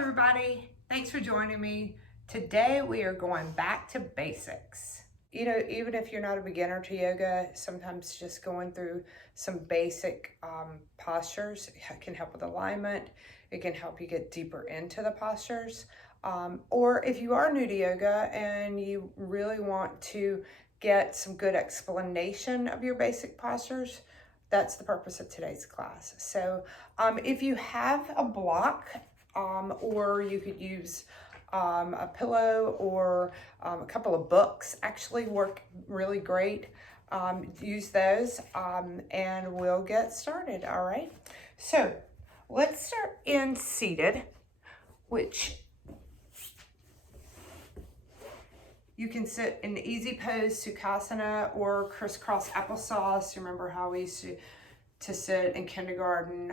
everybody. Thanks for joining me. Today we are going back to basics. You know, even if you're not a beginner to yoga, sometimes just going through some basic postures can help with alignment. It can help you get deeper into the postures. Or if you are new to yoga and you really want to get some good explanation of your basic postures, that's the purpose of today's class. So if you have a block, or you could use a pillow or a couple of books, actually work really great. Use those and we'll get started, all right? So let's start in seated, which you can sit in the easy pose, Sukhasana, or crisscross applesauce. Remember how we used to sit in kindergarten,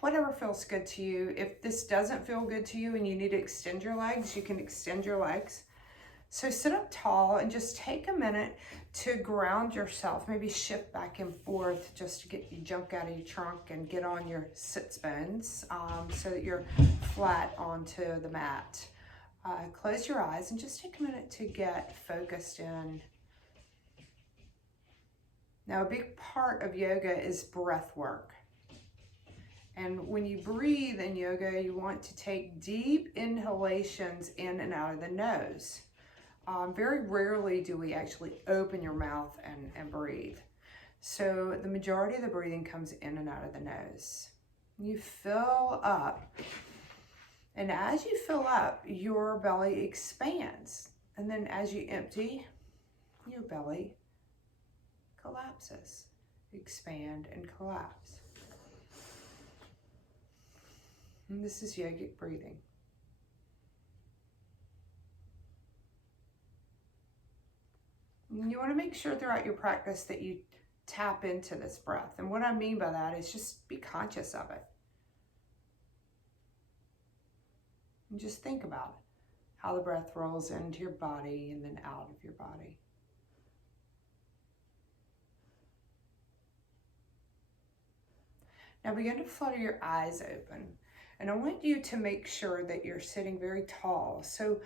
whatever feels good to you. If this doesn't feel good to you and you need to extend your legs, you can extend your legs. So sit up tall and just take a minute to ground yourself. Maybe shift back and forth just to get your junk out of your trunk and get on your sits bones so that you're flat onto the mat. Close your eyes and just take a minute to get focused in. Now, a big part of yoga is breath work. And when you breathe in yoga, you want to take deep inhalations in and out of the nose. Very rarely do we actually open your mouth and breathe. So the majority of the breathing comes in and out of the nose. You fill up. And as you fill up, your belly expands. And then as you empty, your belly collapses. Expand and collapse. And this is yogic breathing. And you want to make sure throughout your practice that you tap into this breath. And what I mean by that is just be conscious of it. And just think about it, how the breath rolls into your body and then out of your body. Now begin to flutter your eyes open. And I want you to make sure that you're sitting very tall. So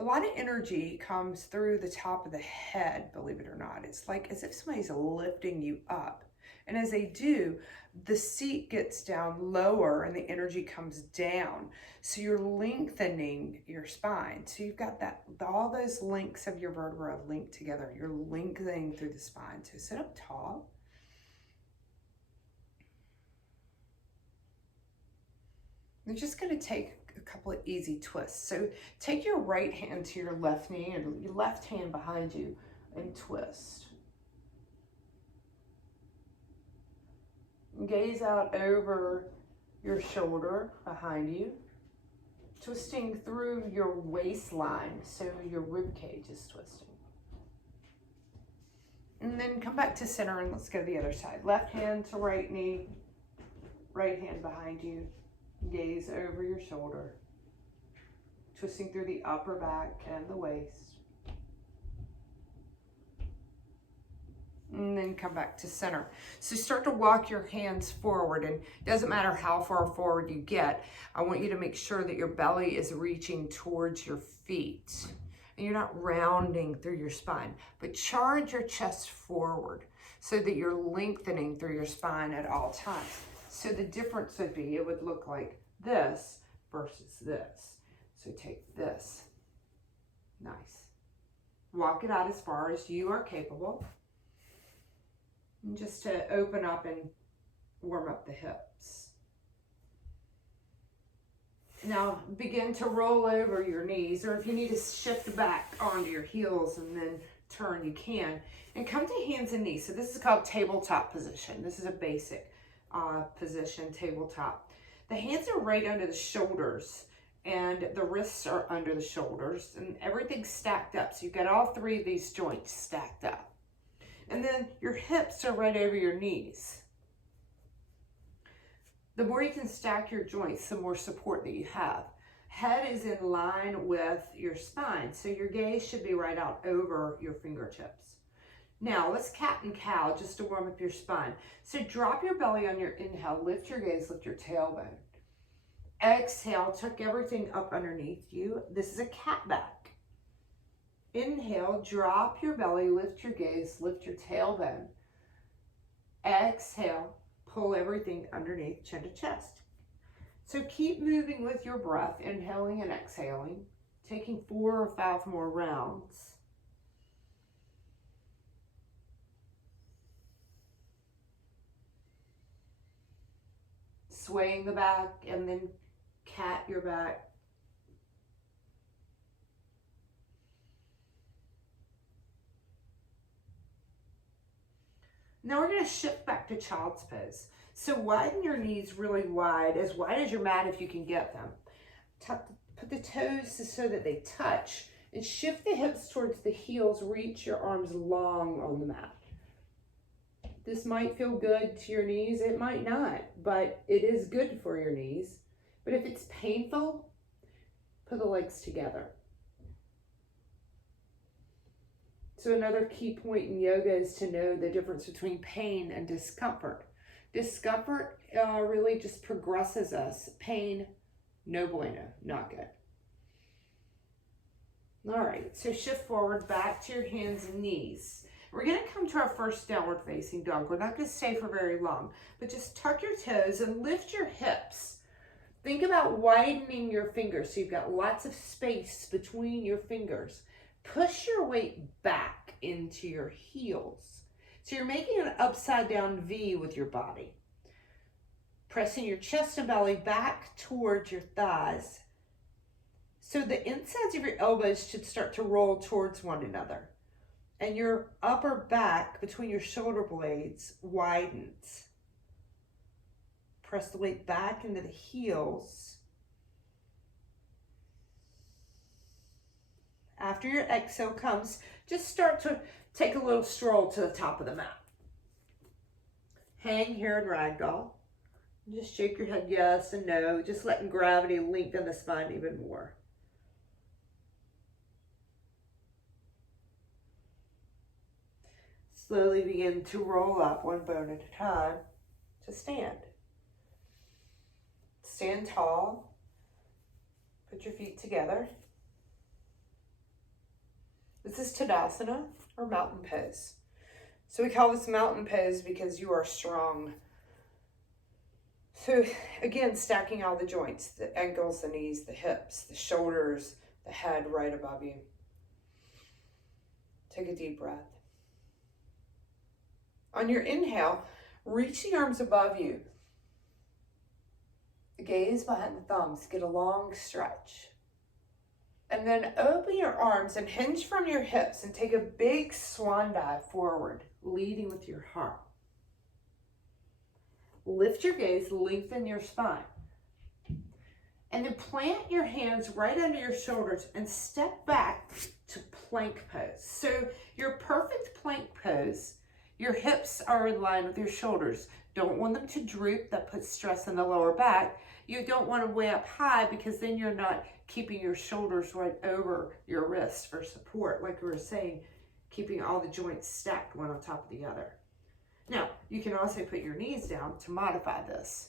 a lot of energy comes through the top of the head, believe it or not. It's like as if somebody's lifting you up. And as they do, the seat gets down lower and the energy comes down. So you're lengthening your spine. So you've got all those links of your vertebra linked together. You're lengthening through the spine. So sit up tall. You're just going to take a couple of easy twists. So take your right hand to your left knee and your left hand behind you and twist. Gaze out over your shoulder behind you, twisting through your waistline so your rib cage is twisting. And then come back to center and let's go to the other side. Left hand to right knee, right hand behind you. Gaze over your shoulder, twisting through the upper back and the waist. And then come back to center. So start to walk your hands forward, and it doesn't matter how far forward you get. I want you to make sure that your belly is reaching towards your feet. And you're not rounding through your spine, but charge your chest forward so that you're lengthening through your spine at all times. So the difference would be, it would look like this versus this. So take this. Nice. Walk it out as far as you are capable. And just to open up and warm up the hips. Now begin to roll over your knees, or if you need to shift back onto your heels and then turn, you can. And come to hands and knees. So this is called tabletop position. This is a basic position, tabletop. The hands are right under the shoulders and the wrists are under the shoulders and everything's stacked up. So you've got all three of these joints stacked up. And then your hips are right over your knees. The more you can stack your joints, the more support that you have. Head is in line with your spine, so your gaze should be right out over your fingertips. Now let's cat and cow just to warm up your spine. So drop your belly on your inhale, lift your gaze, lift your tailbone. Exhale, tuck everything up underneath you. This is a cat back. Inhale, drop your belly, lift your gaze, lift your tailbone. Exhale, pull everything underneath, chin to chest. So keep moving with your breath, inhaling and exhaling, taking 4 or 5 more rounds. Swaying the back and then cat your back. Now we're going to shift back to child's pose. So widen your knees really wide as your mat if you can get them. Put the toes so that they touch and shift the hips towards the heels. Reach your arms long on the mat. This might feel good to your knees, it might not, but it is good for your knees. But if it's painful, put the legs together. So another key point in yoga is to know the difference between pain and discomfort. Discomfort really just progresses us. Pain, no bueno, not good. All right, so shift forward back to your hands and knees. We're going to come to our first downward facing dog. We're not going to stay for very long, but just tuck your toes and lift your hips. Think about widening your fingers so you've got lots of space between your fingers. Push your weight back into your heels. So you're making an upside down V with your body. Pressing your chest and belly back towards your thighs. So the insides of your elbows should start to roll towards one another. And your upper back between your shoulder blades widens. Press the weight back into the heels. After your exhale comes, just start to take a little stroll to the top of the mat. Hang here in ragdoll. Just shake your head yes and no, just letting gravity lengthen the spine even more. Slowly begin to roll up one bone at a time to stand. Stand tall. Put your feet together. This is Tadasana, or mountain pose. So we call this mountain pose because you are strong. So again, stacking all the joints, the ankles, the knees, the hips, the shoulders, the head right above you. Take a deep breath. On your inhale, reach the arms above you. Gaze behind the thumbs, get a long stretch. And then open your arms and hinge from your hips and take a big swan dive forward, leading with your heart. Lift your gaze, lengthen your spine. And then plant your hands right under your shoulders and step back to plank pose. So your perfect plank pose, your hips are in line with your shoulders. Don't want them to droop, that puts stress in the lower back. You don't want to way up high because then you're not keeping your shoulders right over your wrists for support. Like we were saying, keeping all the joints stacked one on top of the other. Now, you can also put your knees down to modify this.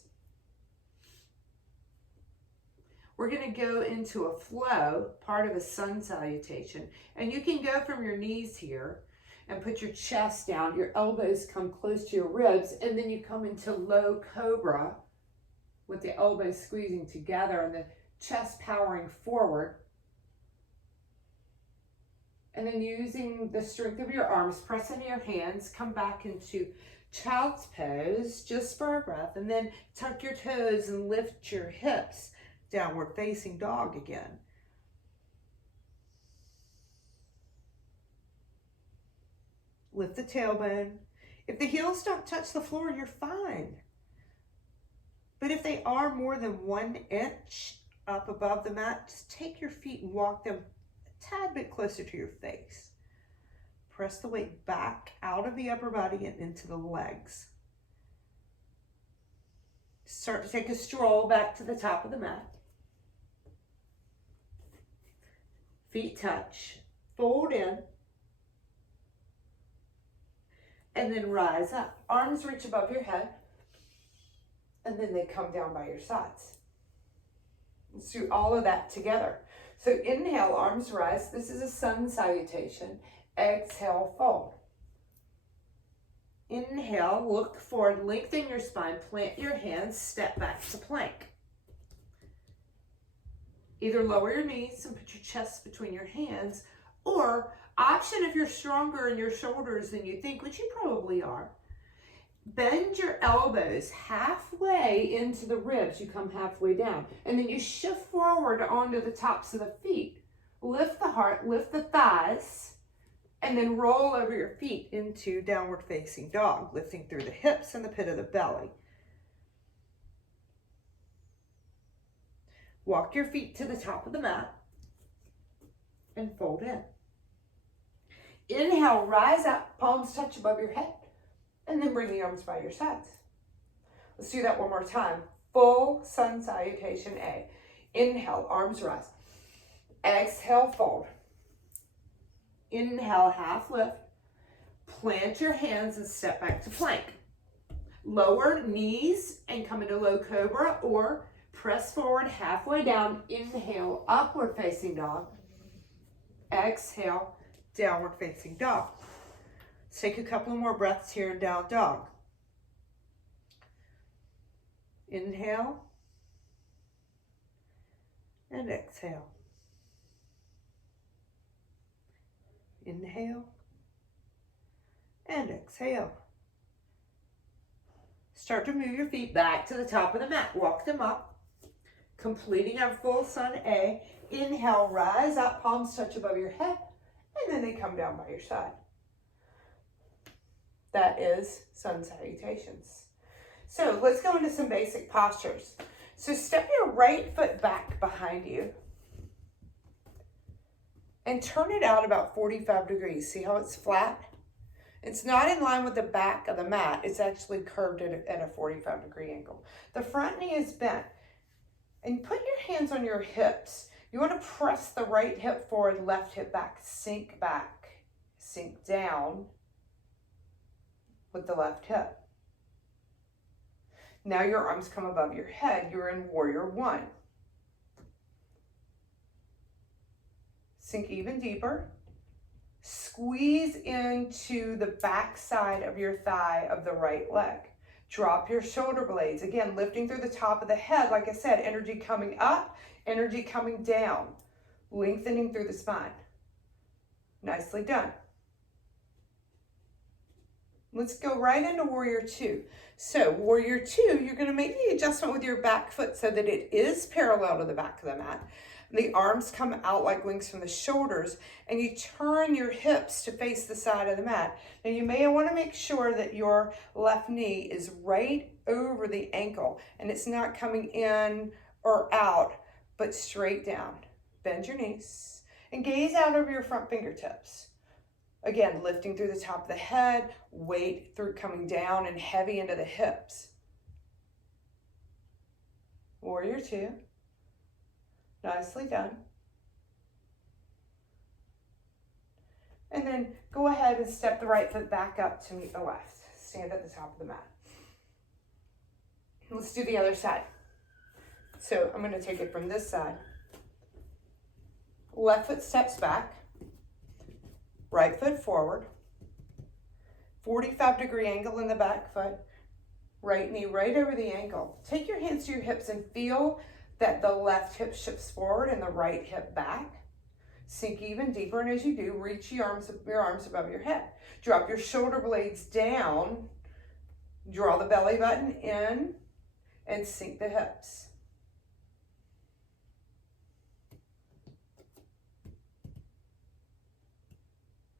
We're going to go into a flow, part of a sun salutation. And you can go from your knees here and put your chest down. Your elbows come close to your ribs. And then you come into low cobra with the elbows squeezing together and the chest powering forward. And then using the strength of your arms, press into your hands, come back into child's pose just for a breath. And then tuck your toes and lift your hips. Downward facing dog again. Lift the tailbone. If the heels don't touch the floor, you're fine. But if they are more than 1 inch up above the mat, just take your feet and walk them a tad bit closer to your face. Press the weight back out of the upper body and into the legs. Start to take a stroll back to the top of the mat. Feet touch, fold in, and then rise up. Arms reach above your head, and then they come down by your sides. Let's do all of that together. So inhale, arms rise. This is a sun salutation. Exhale, fold. Inhale, look forward, lengthen your spine, plant your hands, step back to plank. Either lower your knees and put your chest between your hands, or option if you're stronger in your shoulders than you think, which you probably are, bend your elbows halfway into the ribs. You come halfway down, and then you shift forward onto the tops of the feet. Lift the heart, lift the thighs, and then roll over your feet into downward facing dog, lifting through the hips and the pit of the belly. Walk your feet to the top of the mat and fold in. Inhale, rise up, palms touch above your head, and then bring the arms by your sides. Let's do that one more time. Full sun salutation A. Inhale, arms rise. Exhale, fold. Inhale, half lift. Plant your hands and step back to plank. Lower knees and come into low cobra, or press forward halfway down. Inhale, upward facing dog. Exhale, downward facing dog. Let's take a couple more breaths here in down dog. Inhale and exhale. Inhale and exhale. Start to move your feet back to the top of the mat. Walk them up, completing our full sun A. Inhale, rise up, palms touch above your head, and then they come down by your side. That is sun salutations. So let's go into some basic postures. So step your right foot back behind you and turn it out about 45 degrees. See how it's flat? It's not in line with the back of the mat. It's actually curved at a 45-degree angle. The front knee is bent. And put your hands on your hips. You want to press the right hip forward, left hip back, sink down with the left hip. Now your arms come above your head. You're in warrior one. Sink even deeper. Squeeze into the back side of your thigh of the right leg. Drop your shoulder blades. Again, lifting through the top of the head. Like I said, energy coming up, energy coming down. Lengthening through the spine. Nicely done. Let's go right into warrior two. So warrior two, you're going to make the adjustment with your back foot so that it is parallel to the back of the mat. The arms come out like wings from the shoulders, and you turn your hips to face the side of the mat. Now you may want to make sure that your left knee is right over the ankle and it's not coming in or out, but straight down. Bend your knees and gaze out over your front fingertips. Again, lifting through the top of the head, weight through coming down and heavy into the hips. Warrior two. Nicely done. And then go ahead and step the right foot back up to meet the left. Stand at the top of the mat. Let's do the other side. So I'm going to take it from this side. Left foot steps back. Right foot forward. 45-degree angle in the back foot. Right knee right over the ankle. Take your hands to your hips and feel that the left hip shifts forward and the right hip back. Sink even deeper, and as you do, reach your arms above your head. Drop your shoulder blades down. Draw the belly button in and sink the hips.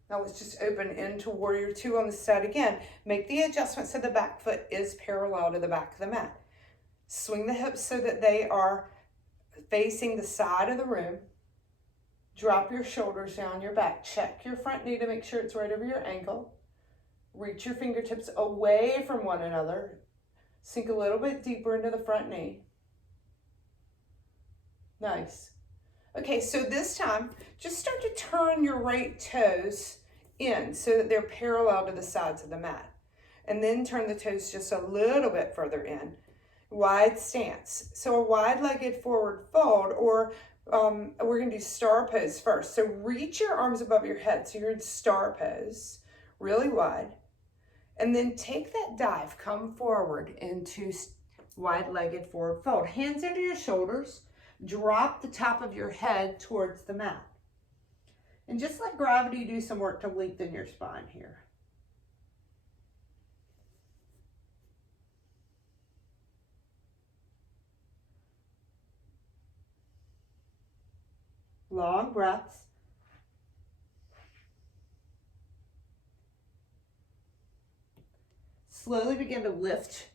Now let's just open into warrior two on the side again. Make the adjustment so the back foot is parallel to the back of the mat. Swing the hips so that they are facing the side of the room. Drop your shoulders down your back. Check your front knee to make sure it's right over your ankle. Reach your fingertips away from one another. Sink a little bit deeper into the front knee. Nice. Okay, so this time, just start to turn your right toes in so that they're parallel to the sides of the mat. And then turn the toes just a little bit further in. wide stance. So a wide-legged forward fold, or we're gonna do star pose first. So reach your arms above your head. So you're in star pose, really wide. And then take that dive, come forward into wide-legged forward fold. Hands under your shoulders, drop the top of your head towards the mat. And just let gravity do some work to lengthen your spine here. Long breaths. Slowly begin to lift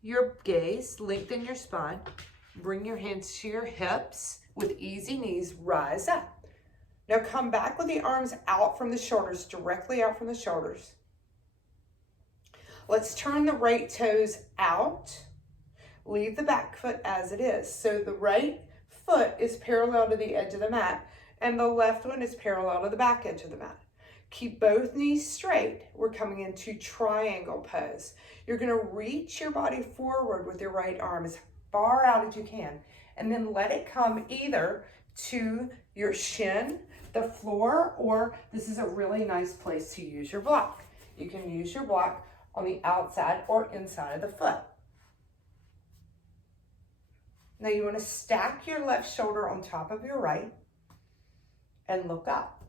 your gaze, lengthen your spine. Bring your hands to your hips with easy knees, rise up. Now come back with the arms out from the shoulders, directly out from the shoulders. Let's turn the right toes out. Leave the back foot as it is. So the right foot is parallel to the edge of the mat, and the left one is parallel to the back edge of the mat. Keep both knees straight. We're coming into triangle pose. You're gonna reach your body forward with your right arm as far out as you can, and then let it come either to your shin, the floor, or this is a really nice place to use your block. You can use your block on the outside or inside of the foot. Now you want to stack your left shoulder on top of your right and look up.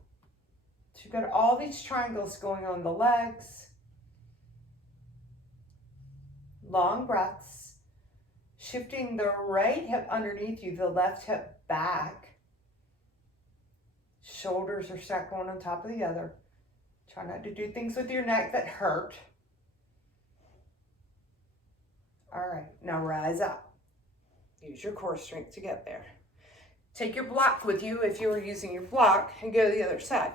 So you've got all these triangles going on the legs. Long breaths. Shifting the right hip underneath you, the left hip back. Shoulders are stacked one on top of the other. Try not to do things with your neck that hurt. All right, now rise up. Use your core strength to get there. Take your block with you if you were using your block and go to the other side.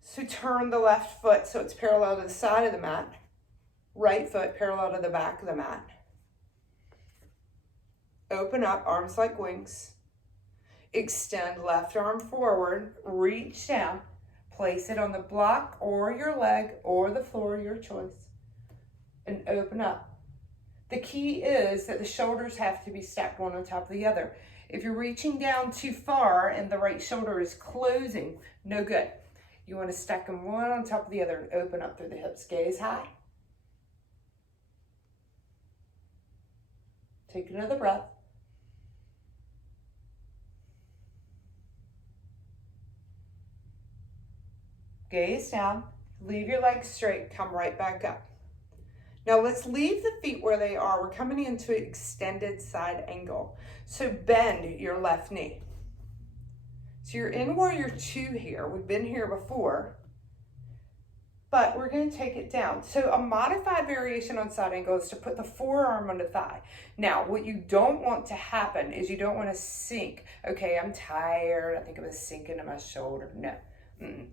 So turn the left foot so it's parallel to the side of the mat. Right foot parallel to the back of the mat. Open up, arms like wings. Extend left arm forward, reach down. Place it on the block or your leg or the floor, your choice. And open up. The key is that the shoulders have to be stacked one on top of the other. If you're reaching down too far and the right shoulder is closing, no good. You want to stack them one on top of the other and open up through the hips. Gaze high. Take another breath. Gaze down. Leave your legs straight. Come right back up. Now let's leave the feet where they are. We're coming into an extended side angle. So bend your left knee. So you're in warrior two here. We've been here before, but we're going to take it down. So a modified variation on side angle is to put the forearm on the thigh. Now, what you don't want to happen is you don't want to sink. Okay, I'm tired. I think I'm going to sink into my shoulder. No.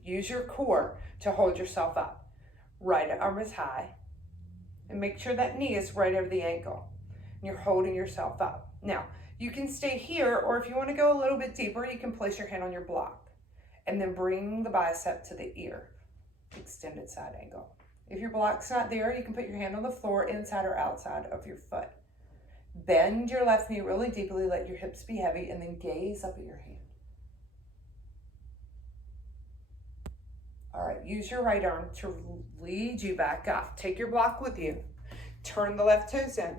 Use your core to hold yourself up. Right arm is high. And make sure that knee is right over the ankle. And you're holding yourself up. Now, you can stay here, or if you want to go a little bit deeper, you can place your hand on your block. And then bring the bicep to the ear. Extended side angle. If your block's not there, you can put your hand on the floor, inside or outside of your foot. Bend your left knee really deeply, let your hips be heavy, and then gaze up at your hand. All right, use your right arm to lead you back up. Take your block with you. Turn the left toes in.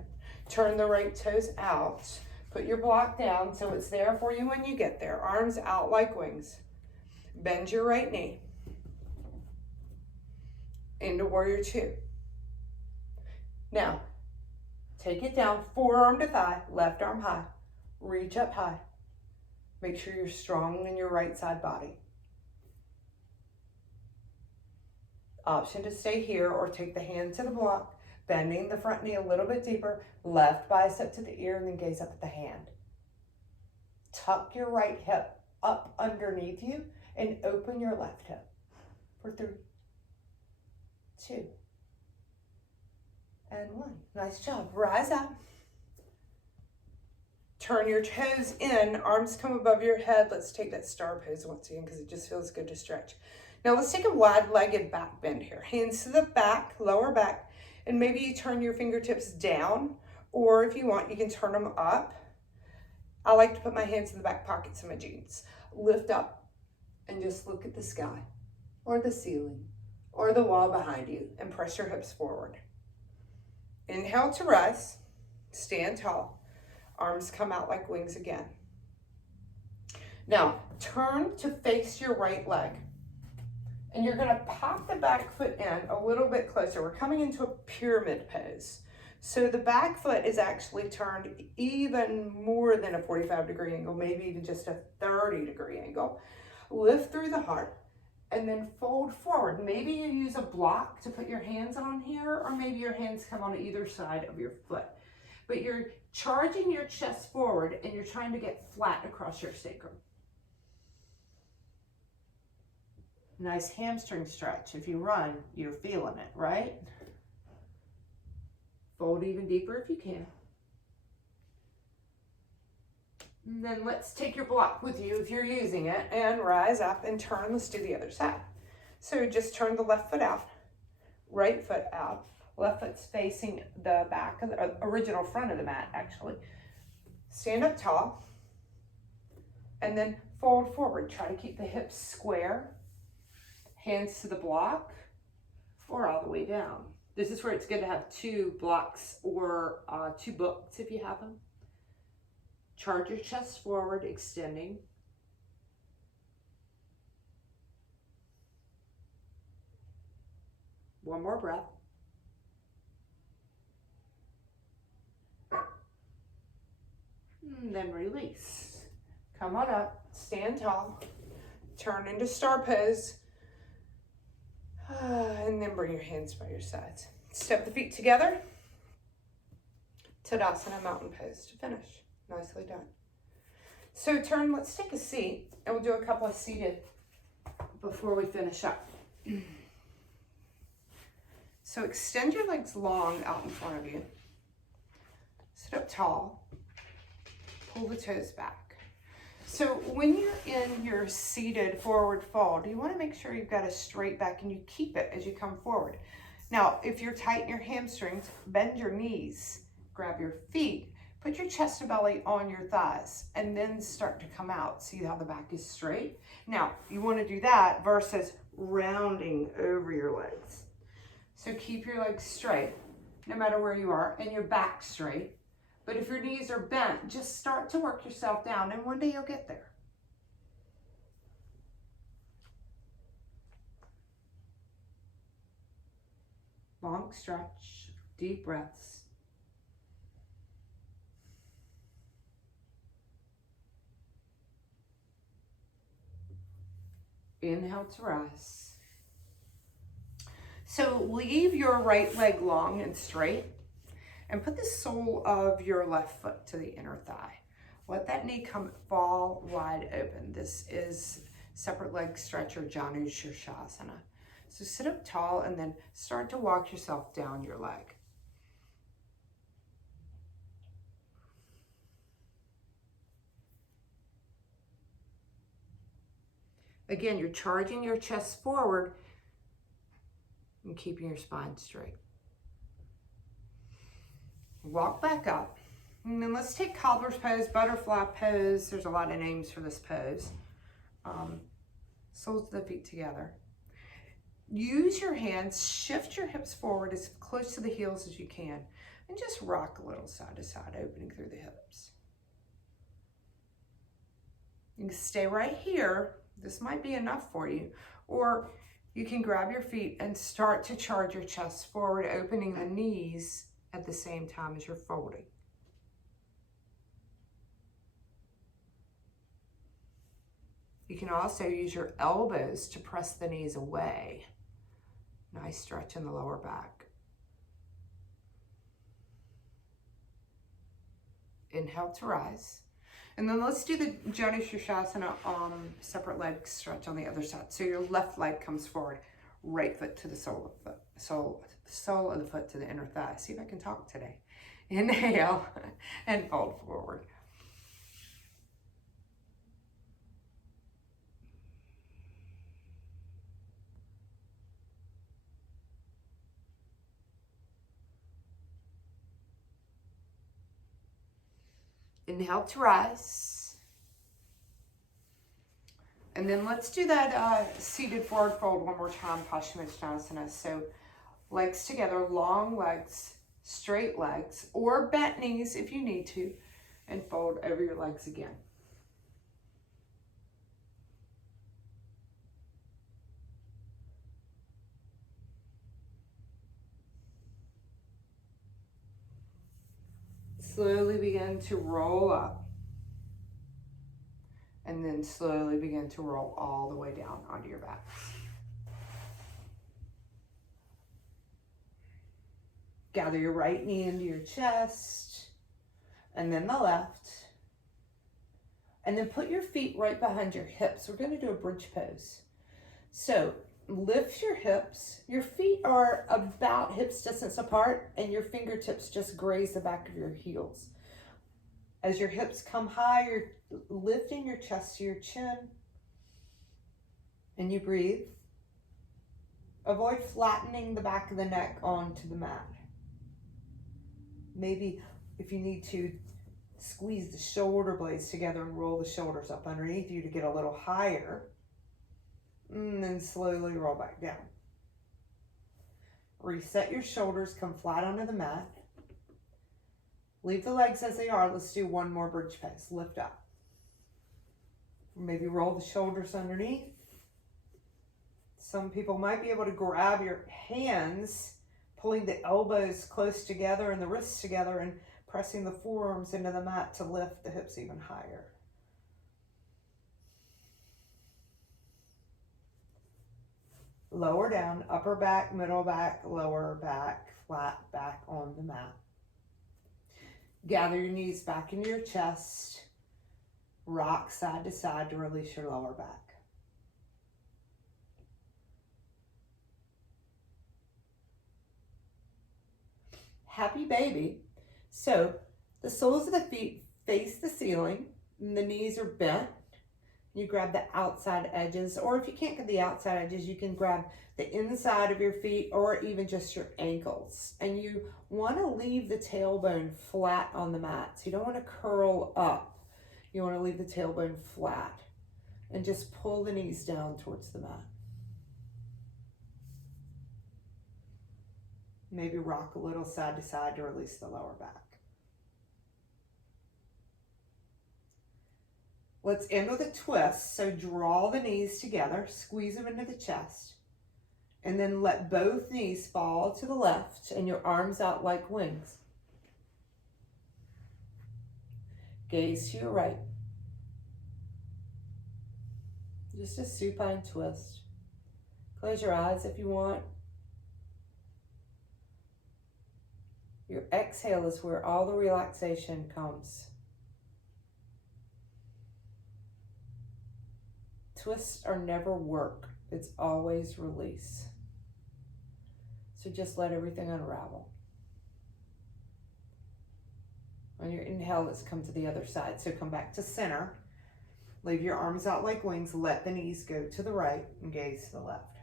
Turn the right toes out. Put your block down so it's there for you when you get there. Arms out like wings. Bend your right knee. Into warrior two. Now, take it down, forearm to thigh, left arm high. Reach up high. Make sure you're strong in your right side body. Option to stay here or take the hand to the block, bending the front knee a little bit deeper, left bicep to the ear, and then gaze up at the hand. Tuck your right hip up underneath you and open your left hip for 3, 2, and 1. Nice job. Rise up. Turn your toes in, arms come above your head. Let's take that star pose once again because it just feels good to stretch. Now let's take a wide-legged back bend here. Hands to the back, lower back, and maybe you turn your fingertips down or if you want, you can turn them up. I like to put my hands in the back pockets of my jeans. Lift up and just look at the sky or the ceiling or the wall behind you and press your hips forward. Inhale to rise, stand tall, arms come out like wings again. Now, turn to face your right leg. And you're gonna pop the back foot in a little bit closer. We're coming into a pyramid pose. So the back foot is actually turned even more than a 45-degree angle, maybe even just a 30-degree angle. Lift through the heart and then fold forward. Maybe you use a block to put your hands on here, or maybe your hands come on either side of your foot. But you're charging your chest forward and you're trying to get flat across your sacrum. Nice hamstring stretch. If you run, you're feeling it, right? Fold even deeper if you can. And then let's take your block with you if you're using it and rise up and turn. Let's do the other side. So just turn the left foot out, right foot out. Left foot's facing the back of the original front of the mat, actually. Stand up tall and then fold forward. Try to keep the hips square. Hands to the block or all the way down. This is where it's good to have two blocks or two books if you have them. Charge your chest forward, extending. One more breath. And then release. Come on up, stand tall, turn into star pose. And then bring your hands by your sides. Step the feet together. Tadasana, mountain pose to finish. Nicely done. So turn, let's take a seat and we'll do a couple of seated before we finish up. So extend your legs long out in front of you. Sit up tall. Pull the toes back. So when you're in your seated forward fold, you want to make sure you've got a straight back and you keep it as you come forward. Now, if you're tight in your hamstrings, bend your knees, grab your feet, put your chest and belly on your thighs, and then start to come out. See how the back is straight? Now, you want to do that versus rounding over your legs. So keep your legs straight, no matter where you are, and your back straight. But if your knees are bent, just start to work yourself down, and one day you'll get there. Long stretch, deep breaths. Inhale to rise. So leave your right leg long and straight. And put the sole of your left foot to the inner thigh. Let that knee fall wide open. This is separate leg stretch or Janu Shirshasana. So sit up tall and then start to walk yourself down your leg. Again, you're charging your chest forward and keeping your spine straight. Walk back up, and then let's take cobbler's pose, butterfly pose. There's a lot of names for this pose. Soles of the feet together. Use your hands, shift your hips forward as close to the heels as you can, and just rock a little side to side, opening through the hips. You can stay right here. This might be enough for you, or you can grab your feet and start to charge your chest forward, opening the knees at the same time as you're folding. You can also use your elbows to press the knees away. Nice stretch in the lower back. Inhale to rise. And then let's do the Janu Shirshasana separate leg stretch on the other side. So your left leg comes forward, right foot to the sole of the sole of the foot to the inner thigh. See if I can talk today. Inhale and fold forward. Inhale to rise. And then let's do that seated forward fold one more time, Paschimottanasana. So legs together, long legs, straight legs, or bent knees if you need to, and fold over your legs again. Slowly begin to roll up, and then slowly begin to roll all the way down onto your backs. Gather your right knee into your chest, and then the left. And then put your feet right behind your hips. We're going to do a bridge pose. So lift your hips. Your feet are about hips distance apart, and your fingertips just graze the back of your heels. As your hips come high, you're lifting your chest to your chin, and you breathe. Avoid flattening the back of the neck onto the mat. Maybe if you need to, squeeze the shoulder blades together and roll the shoulders up underneath you to get a little higher. And then slowly roll back down. Reset your shoulders, come flat onto the mat. Leave the legs as they are. Let's do one more bridge pose. Lift up. Maybe roll the shoulders underneath. Some people might be able to grab your hands, pulling the elbows close together and the wrists together and pressing the forearms into the mat to lift the hips even higher. Lower down, upper back, middle back, lower back, flat back on the mat. Gather your knees back into your chest. Rock side to side to release your lower back. Happy baby. So the soles of the feet face the ceiling and the knees are bent. You grab the outside edges, or if you can't get the outside edges, you can grab the inside of your feet or even just your ankles. And you want to leave the tailbone flat on the mat. So you don't want to curl up. You want to leave the tailbone flat and just pull the knees down towards the mat. Maybe rock a little side to side to release the lower back. Let's end with a twist. So draw the knees together, squeeze them into the chest, and then let both knees fall to the left and your arms out like wings. Gaze to your right. Just a supine twist. Close your eyes if you want. Your exhale is where all the relaxation comes. Twists are never work. It's always release. So just let everything unravel. On your inhale, let's come to the other side. So come back to center. Leave your arms out like wings. Let the knees go to the right and gaze to the left.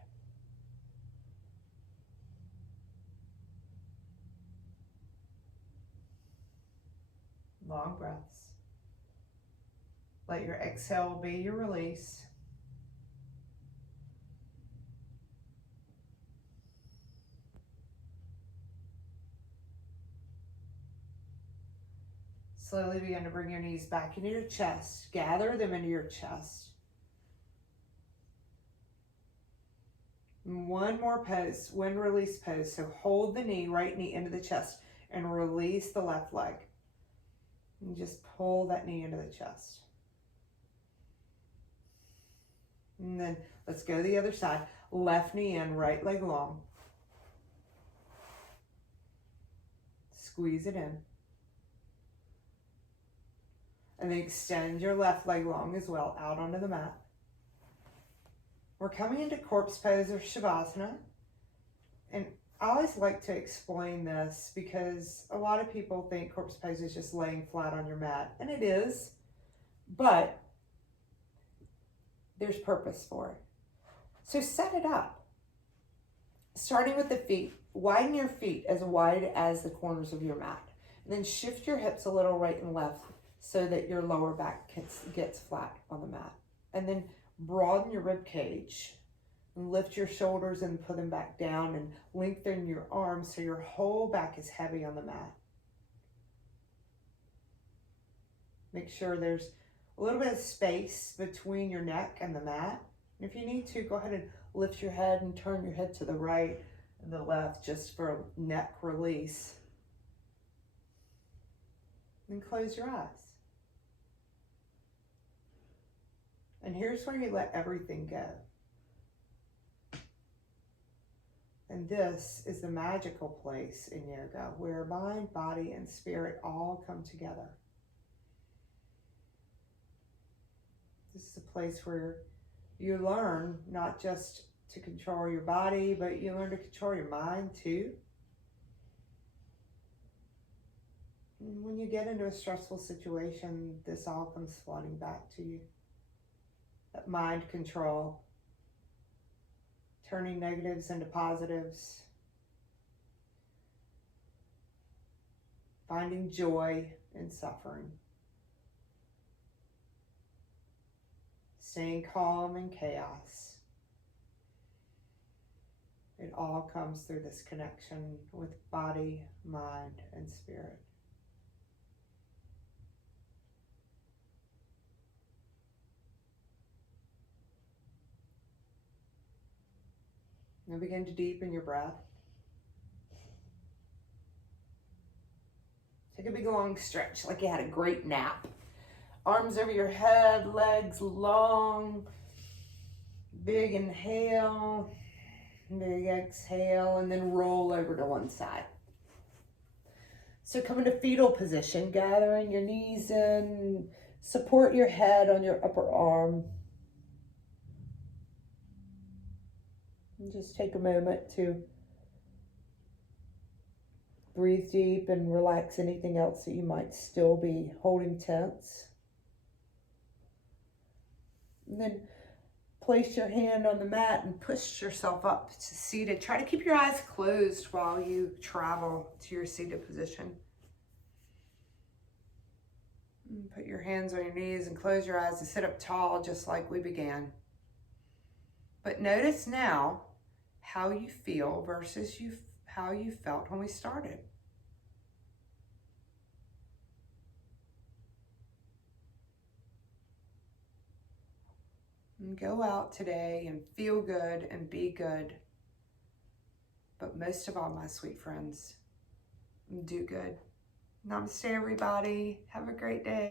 Long breaths. Let your exhale be your release. Slowly begin to bring your knees back into your chest. Gather them into your chest. And one more pose, wind release pose. So hold the knee, right knee into the chest and release the left leg. And just pull that knee into the chest. And then let's go to the other side. Left knee in, right leg long. Squeeze it in. And then extend your left leg long as well, out onto the mat. We're coming into corpse pose or Shavasana. And I always like to explain this because a lot of people think corpse pose is just laying flat on your mat. And it is, but there's purpose for it. So set it up. Starting with the feet, widen your feet as wide as the corners of your mat. And then shift your hips a little right and left. so that your lower back gets flat on the mat. And then broaden your rib cage and lift your shoulders and put them back down, and lengthen your arms so your whole back is heavy on the mat. Make sure there's a little bit of space between your neck and the mat. And if you need to, go ahead and lift your head and turn your head to the right and the left just for a neck release. And close your eyes. And here's where you let everything go. And this is the magical place in yoga where mind, body, and spirit all come together. This is a place where you learn not just to control your body, but you learn to control your mind too. And when you get into a stressful situation, this all comes flooding back to you. That mind control, turning negatives into positives, finding joy in suffering, staying calm in chaos. It all comes through this connection with body, mind, and spirit. Now begin to deepen your breath. Take a big long stretch like you had a great nap. Arms over your head, legs long. Big inhale, big exhale, and then roll over to one side. So come into fetal position, gathering your knees in, support your head on your upper arm. And just take a moment to breathe deep and relax anything else that you might still be holding tense. And then place your hand on the mat and push yourself up to seated. Try to keep your eyes closed while you travel to your seated position. And put your hands on your knees and close your eyes to sit up tall just like we began. But notice now how you feel versus how you felt when we started. And go out today and feel good and be good. But most of all, my sweet friends, do good. Namaste, everybody. Have a great day.